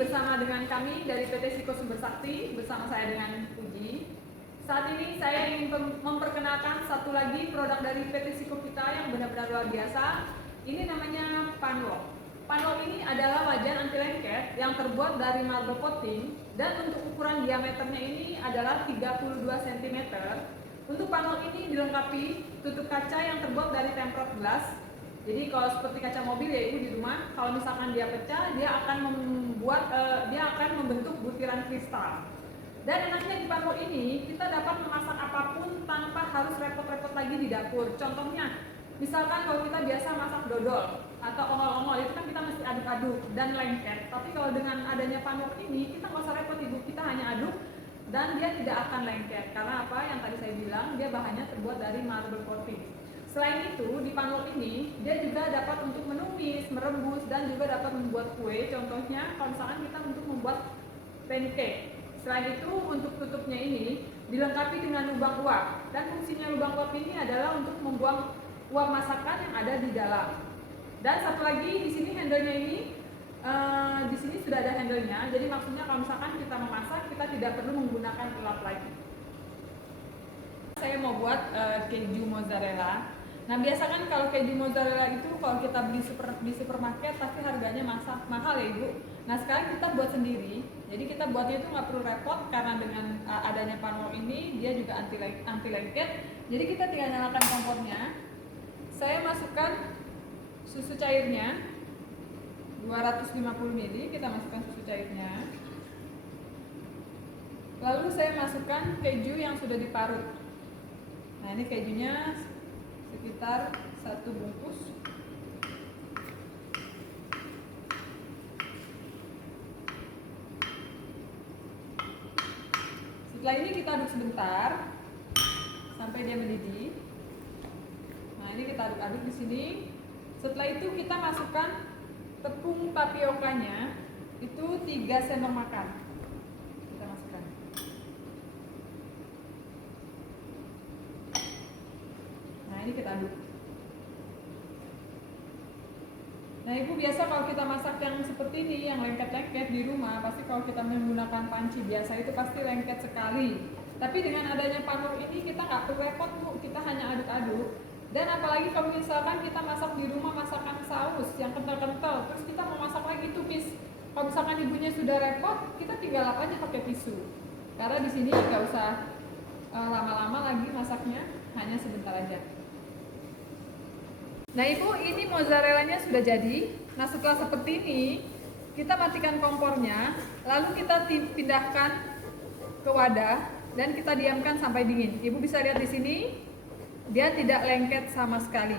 bersama dengan kami dari PT Siko Sumber Sakti, bersama saya dengan Puji. Saat ini saya ingin memperkenalkan satu lagi produk dari PT Siko kita yang benar-benar luar biasa. Ini namanya Panlock. Panlock ini adalah wajan anti lengket yang terbuat dari marble coating dan untuk ukuran diameternya ini adalah 32 cm. Untuk Panlock ini dilengkapi tutup kaca yang terbuat dari tempered glass. Jadi kalau seperti kaca mobil ya ibu di rumah, kalau misalkan dia pecah, dia akan membentuk butiran kristal. Dan enaknya di Panlock ini kita dapat memasak apapun tanpa harus repot-repot lagi di dapur. Contohnya, misalkan kalau kita biasa masak dodol atau ongol-ongol itu kan kita mesti aduk-aduk dan lengket. Tapi kalau dengan adanya Panlock ini kita nggak usah repot ibu, kita hanya aduk dan dia tidak akan lengket. Karena apa? Yang tadi saya bilang dia bahannya terbuat dari marble coating. Selain itu, di Panlock ini dia juga dapat untuk menumis, merebus, dan juga dapat membuat kue. Contohnya, kalau misalkan kita untuk membuat pancake. Selain itu, untuk tutupnya ini dilengkapi dengan lubang uap. Dan fungsinya lubang uap ini adalah untuk membuang uap masakan yang ada di dalam. Dan satu lagi di sini handle-nya ini, di sini sudah ada handle-nya. Jadi maksudnya kalau misalkan kita memasak, kita tidak perlu menggunakan pelap lagi. Saya mau buat keju mozzarella. Nah biasa kan kalau keju mozzarella itu kalau kita beli di supermarket pasti harganya mahal ya ibu. Nah sekarang kita buat sendiri. Jadi kita buatnya itu nggak perlu repot karena dengan adanya Panlock ini dia juga anti lengket. Jadi kita tinggal nyalakan kompornya. Saya masukkan susu cairnya 250 ml. Kita masukkan susu cairnya. Lalu saya masukkan keju yang sudah diparut. Nah ini kejunya sekitar 1 bungkus. Setelah ini kita aduk sebentar sampai dia mendidih. Nah ini kita aduk-aduk di sini. Setelah itu kita masukkan tepung tapiokanya itu 3 sendok makan. Kita masukkan. Nah ini kita aduk. Nah ibu biasa kalau kita masak yang seperti ini, yang lengket-lengket di rumah, pasti kalau kita menggunakan panci biasa itu pasti lengket sekali. Tapi dengan adanya Panlock ini kita nggak perlu repot bu, kita hanya aduk-aduk. Dan apalagi kalau misalkan kita masak di rumah masakan saus yang kental-kental, terus kita mau masak lagi tumis. Kalau misalkan ibunya sudah repot, kita tinggal lap aja pakai tisu. Karena di sini nggak usah lama-lama lagi masaknya, hanya sebentar aja. Nah ibu, ini mozzarellanya sudah jadi. Nah setelah seperti ini, kita matikan kompornya, lalu kita pindahkan ke wadah dan kita diamkan sampai dingin. Ibu bisa lihat di sini, dia tidak lengket sama sekali.